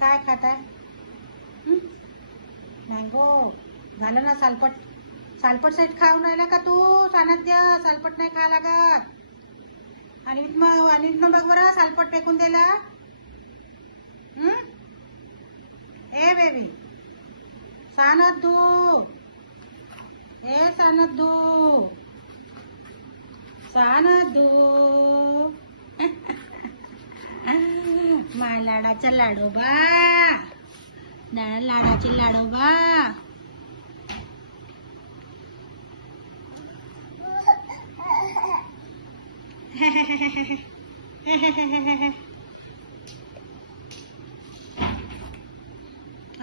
काय खाताय? मँगो झालं ना सालपट. सालपट साईड खाऊन राहिला का तू? सानद्य सालपट नाही खा लागत. आणि मग बघ बरं सालपट फेकून दिला. ए बेबी सानद्दू, ए सानद्दू, सानद्दू माय लाडाचा लाडोबा, लाडाचे लाडोबा.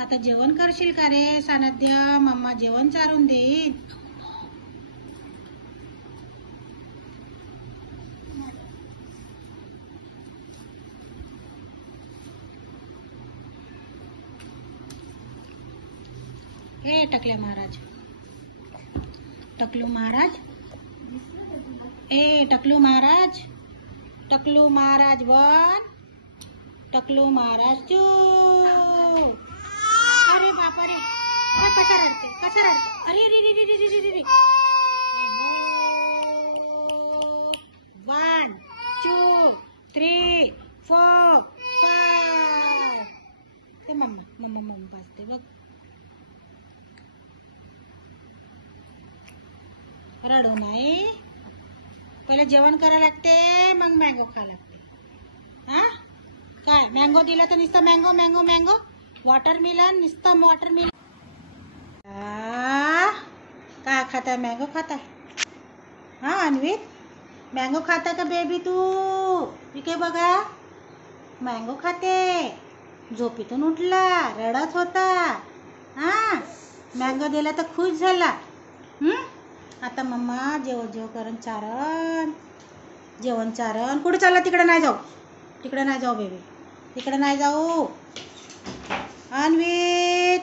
आता जेवण करशील का रे सानद्य? मम्मा जेवण चारून देईन. ए टकल्या महाराज, टकलू महाराज, ए टकलू महाराज, टकलू Maharaj one, Taklu Maharaj to. अरे बापा रे, कशा रडते, कशा रडते? अरे रे रे रे रे रे रे रे. 1 2 3 4 5. ते मम्मा मम्मा मम्मा बसते बघ. रडू नाही, पहिले जेवण करायला लागते, मग मँगो खा लागते. हा काय मँगो दिला तर नुसतं मँगो मँगो मँगो. वॉटरमेलन नुसतं वॉटरमेलन. काय खाताय? मँगो खाताय? हा अन्वित मँगो खाता का बेबी तू? इकडे बघा, मँगो खाते. झोपेतून उठला, रडत होता. हा मँगो दिला तर खुश झाला. आता मम्मा जेव करून चारण, जेवण चारण. कुठे चालला? तिकडे नाही जाऊ, तिकडे नाही जाऊ बेबी, तिकडे नाही जाऊ. अन्वित,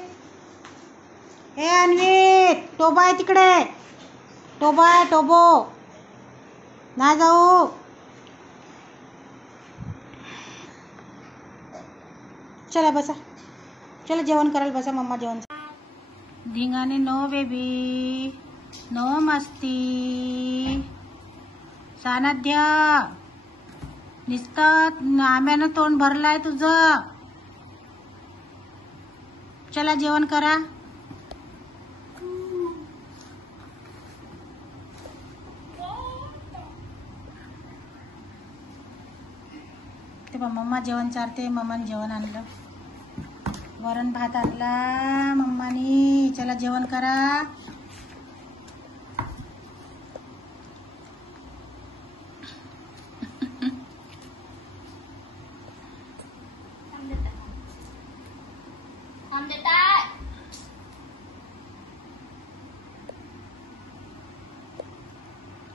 हे अन्वित, टोबा आहे तिकडे, टोबा आहे, टोबो. नाही जाऊ. चला बसा, चला जेवण करायला बसा. मम्मा जेवण. धिंगाणे नो बेबी, नो मस्ती. सानद्य नुसतं आंब्यानं तोंड भरलाय तुझं. चला जेवण करा. ते मम्मा जेवण चारते. मम्माने जेवण आणलं, वरण भात आणला मम्मानी. चला जेवण करा.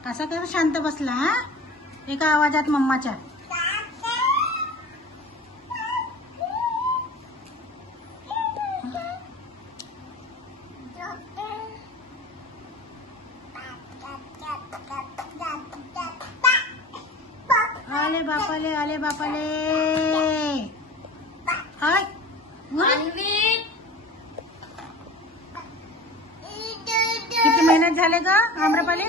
असा कर शांत बसला. हा एका आवाजात मम्माच्या. आले बापाले, आले बापाले. हाय किती महिन्यात झाले ग आम्रपाली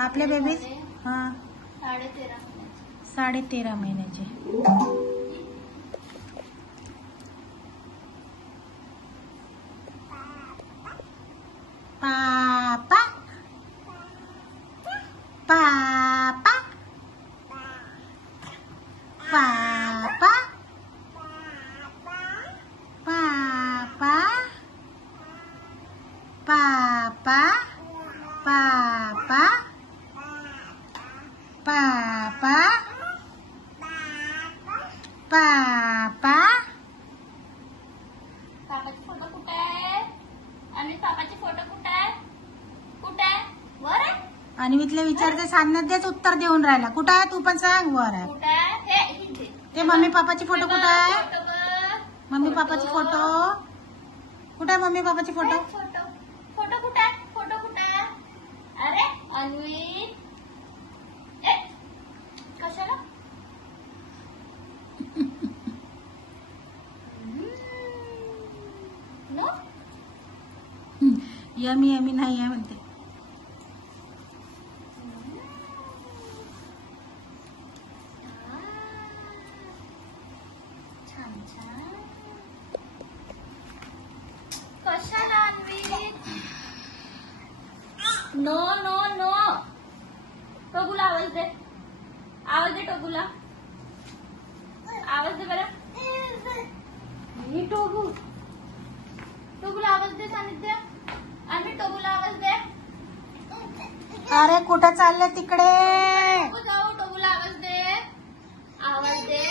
आपले बेबी? हा 13.5 महिन्याचे. पापा पापा पापा पापा पापा पापा पापा पापा. पापाची फोटो कुठे आहे? आणि पापाची फोटो कुठे आहे? कुठे आहे? वर आहे. आणि विचारते विचारते सानद्यच उत्तर देऊन राहिला. कुठं आहे? तू पण सांग. वर आहे. कुठे आहे? ते मम्मी पापाची फोटो कुठं आहे? मम्मी पापाची फोटो कुठे आहे? मम्मी पापाची फोटो फोटो फोटो कुठे आहे? फोटो कुठे आहे? अरे अन्वित, कशाला यमी यमी नाही आहे म्हणते. छान छान. कशाला अन्वित? No no no. टोगूला आवाज दे. आवाज दे टोगूला. आवाज दे बरं. हे टोगू. टोगूला आवाज दे सानिध्य. अन्वित टोगूला आवाज दे. अरे कुठं चालले तिकडे? टोगू जाऊ. टोगूला आवाज दे. आवाज दे.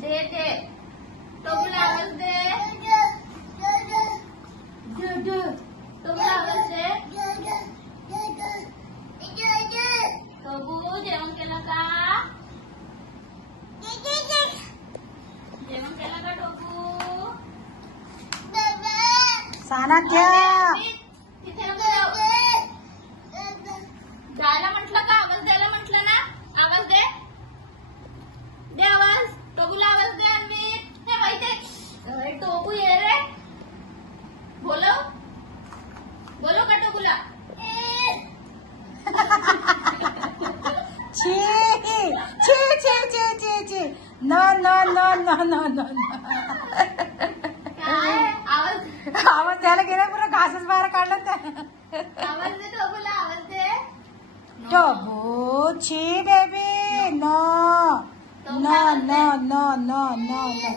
दे दे. टोगूला आवाज दे. टोगूला आवाज दे. टोगू जेवण केलं का? जेवण केलं का टोगू? सानाध्य तिथे नको जाऊ. जायला म्हटलं का? आवाज द्यायला म्हटलं ना? आवाज दे. दे आवाज. टोगूला आवाज दे अन्वित. हे माहिती टोगू ये रे. बोलो बोलो का टोगूला? छी छी छी छी छी छी. No no no no no no. काय आवाज? आवाज द्यायला गेला पुरा घासच बाहेर काढला त्या. आवाज दे टोगूला. आवाज दे. टोगू छी baby. No no no no no no no.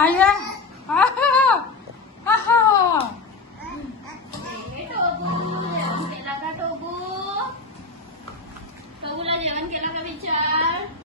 आया आहा आहा.